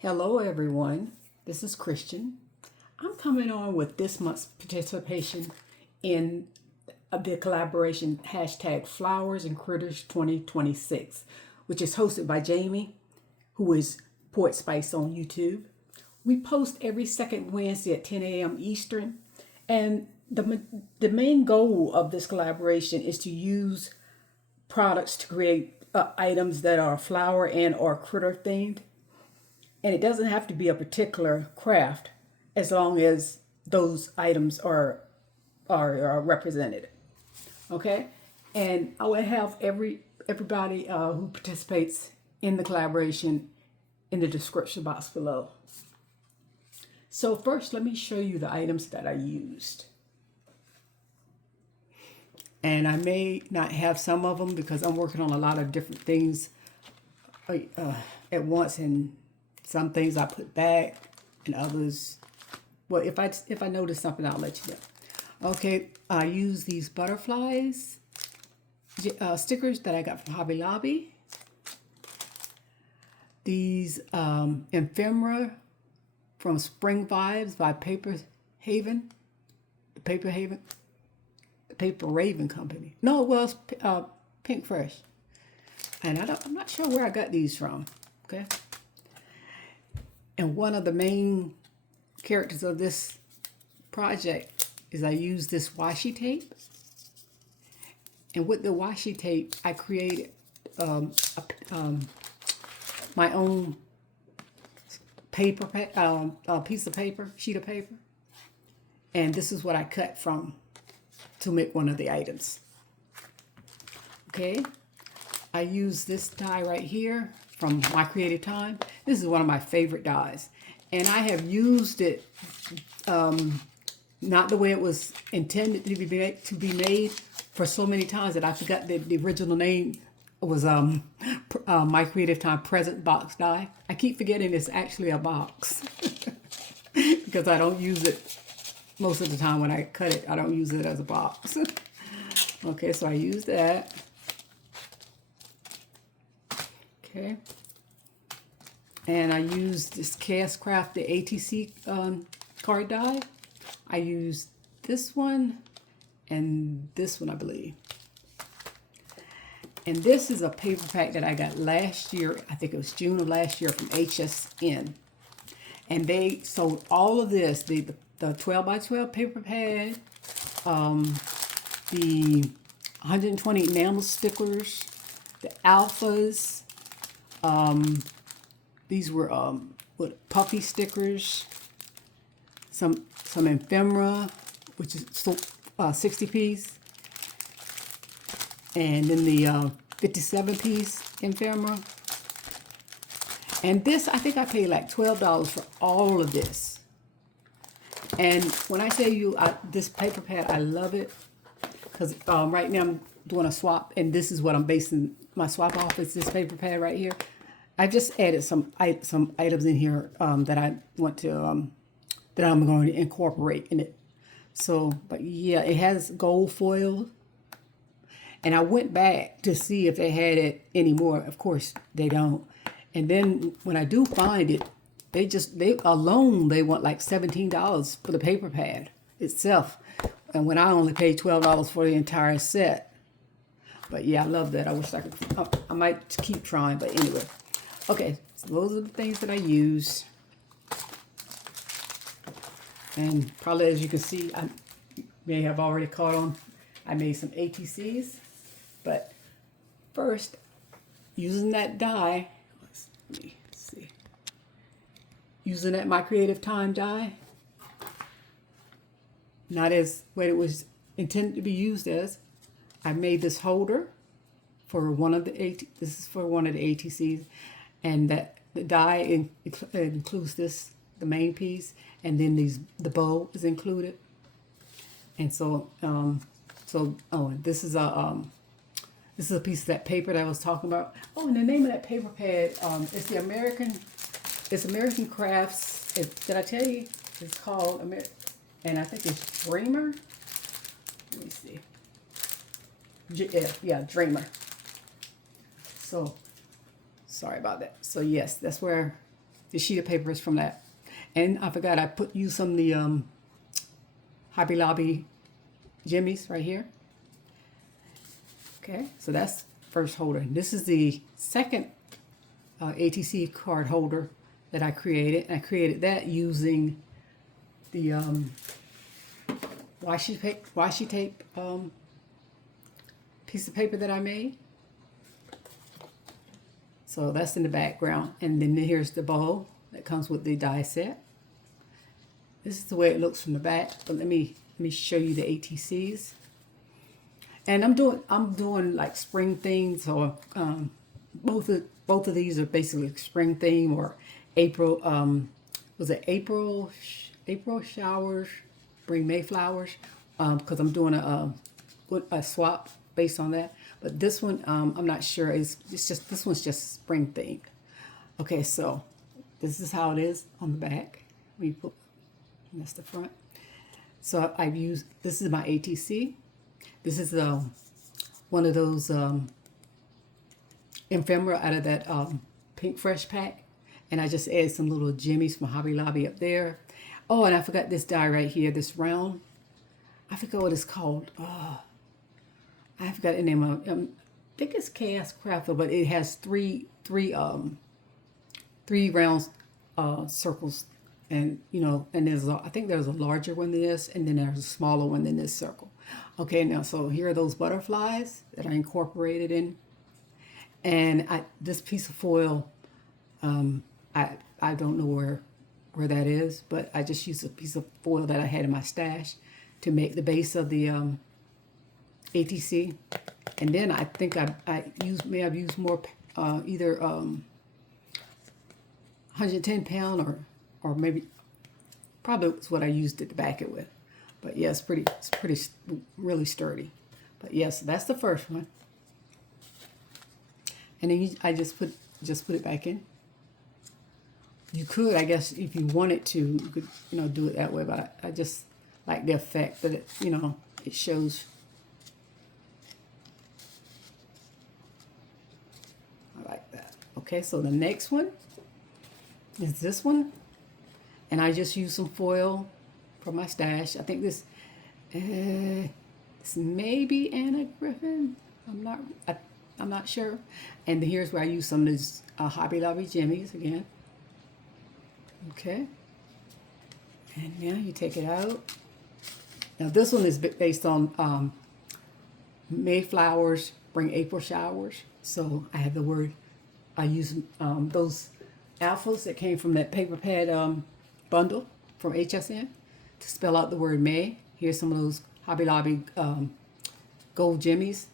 Hello everyone, this is Christian. I'm coming on with this month's participation in the collaboration hashtag Flowers and Critters 2026, which is hosted by Jami, who is Poetspice on YouTube. We post every second Wednesday at 10 a.m. Eastern, and the main goal of this collaboration is to use products to create items that are flower and or critter themed. And it doesn't have to be a particular craft as long as those items are represented. Okay? And I will have everybody who participates in the collaboration in the description box below. So first, let me show you the items that I used. And I may not have some of them because I'm working on a lot of different things at once, and some things I put back and others, well, if I notice something, I'll let you know. Okay, I use these butterflies stickers that I got from Hobby Lobby. These ephemera from Spring Vibes by Paper Raven Company. No, it was Pink Fresh. And I'm not sure where I got these from. Okay. And one of the main characters of this project is I use this washi tape. And with the washi tape, I created my own paper, piece of paper, sheet of paper. And this is what I cut from to make one of the items. Okay, I use this die right here from My Creative Time. This is one of my favorite dies. And I have used it not the way it was intended to be made for so many times that I forgot that the original name was My Creative Time Present Box Die. I keep forgetting it's actually a box because I don't use it most of the time when I cut it. I don't use it as a box. Okay, so I use that. Okay. And I use this Craft, the ATC card die. I used this one and this one, I believe. And this is a paper pack that I got last year. I think it was June of last year from HSN. And they sold all of this, the 12 by 12 paper pad, the 120 enamel stickers, the alphas, these were puffy stickers, some ephemera, which is 60 piece, and then the 57 piece ephemera. And this, I think I paid like $12 for all of this. And when I tell you this paper pad, I love it because right now I'm doing a swap, and this is what I'm basing my swap off. It's this paper pad right here. I just added some items in here that I want to that I'm going to incorporate in it. So, but yeah, it has gold foil, and I went back to see if they had it anymore. Of course, they don't. And then when I do find it, they want like $17 for the paper pad itself, and when I only paid $12 for the entire set. But yeah, I love that. I wish I could. I might keep trying, but anyway. Okay, so those are the things that I use. And probably as you can see, I may have already caught on, I made some ATCs. But first, using that die, let me see. Using that My Creative Time die, not as what it was intended to be used as, I made this holder for one of the this is for one of the ATCs. And that the die includes this, the main piece, and then the bow is included. And so, this is a piece of that paper that I was talking about. Oh, and the name of that paper pad is American Crafts. Did I tell you? It's called and I think it's Dreamer. Let me see. Yeah, Dreamer. So. Sorry about that. So yes, that's where The sheet of paper is from that. And I forgot I used some of the Hobby Lobby jimmies right here. Okay, so that's first holder. This is the second ATC card holder that I created. And I created that using the washi tape piece of paper that I made. So that's in the background. And then here's the bowl that comes with the die set. This is the way it looks from the back. But let me show you the ATCs. And I'm doing like spring themes, or both of these are basically spring theme, or April. Was it April showers bring May flowers? Because I'm doing a swap based on that. But this one, I'm not sure. It's just, this one's just spring themed. Okay, so this is how it is on the back. That's the front. So I've used, this is my ATC. This is one of those ephemera out of that Pink Fresh pack. And I just added some little jimmies from Hobby Lobby up there. Oh, and I forgot this die right here, this round. I forgot what it's called. Oh, I forgot the name of it. I think it's Chaos Crafter, but it has three round circles. And, you know, and I think there's a larger one than this, and then there's a smaller one than this circle. Okay, now, so here are those butterflies that I incorporated in. And this piece of foil, I don't know where that is, but I just used a piece of foil that I had in my stash to make the base of the ATC. And then I think I may have used more, either 110 pound or maybe, probably was what I used it to back it with. But yeah, it's really sturdy. But yes, that's the first one. And then I just put it back in. You could, I guess, if you wanted to, you could, you know, do it that way. But I just like the effect that it, you know, it shows. I like that. Okay, so the next one is this one. And I just used some foil from my stash. I think this may be Anna Griffin. I'm not sure. And here's where I use some of these Hobby Lobby jimmies again. Okay. And now you take it out. Now this one is based on May flowers bring April showers. So I have the word. I use those alphas that came from that paper pad bundle from HSN to spell out the word May. Here's some of those Hobby Lobby gold jimmies.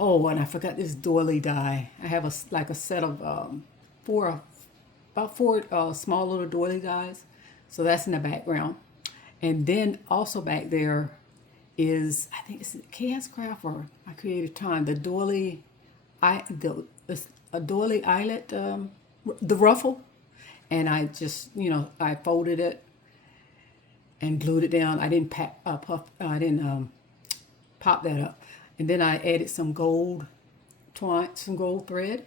Oh, and I forgot this doily die. I have a set of about four small little doily dies. So that's in the background. And then also back there is, I think it's Chaos Craft or my Creative Time, the doily, a doily eyelet, the ruffle. And I just, you know, I folded it and glued it down. I didn't pop that up. And then I added some gold twine, some gold thread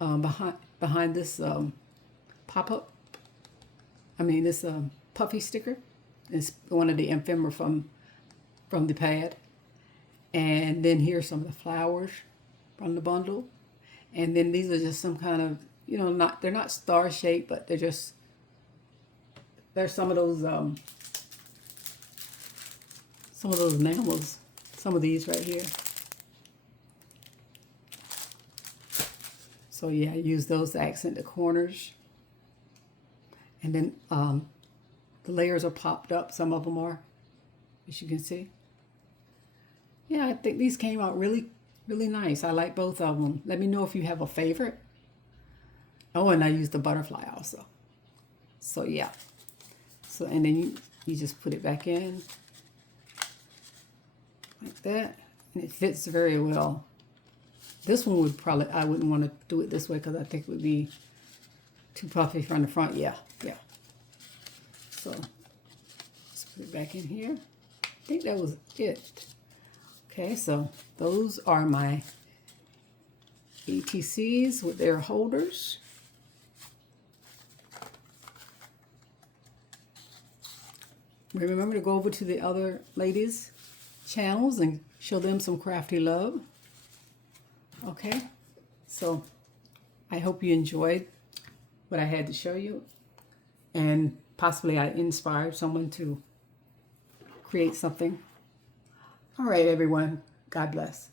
behind this pop-up. I mean, this puffy sticker. It's one of the ephemera from the pad. And then here's some of the flowers from the bundle. And then these are just some kind of, you know, they're not star shaped, but there's some of those enamels, some of these right here. So yeah, I use those to accent the corners. And then the layers are popped up, some of them are, as you can see. Yeah, I think these came out really, really nice. I like both of them. Let me know if you have a favorite. Oh, and I used the butterfly also. So yeah. So, and then you just put it back in like that. And it fits very well. This one would probably, I wouldn't want to do it this way because I think it would be too puffy from the front. Yeah, yeah. So let's put it back in here. I think that was it. Okay, so those are my ATCs with their holders. remember to go over to the other ladies' channels and show them some crafty love. Okay, so I hope you enjoyed what I had to show you, and possibly I inspired someone to create something. All right, everyone. God bless.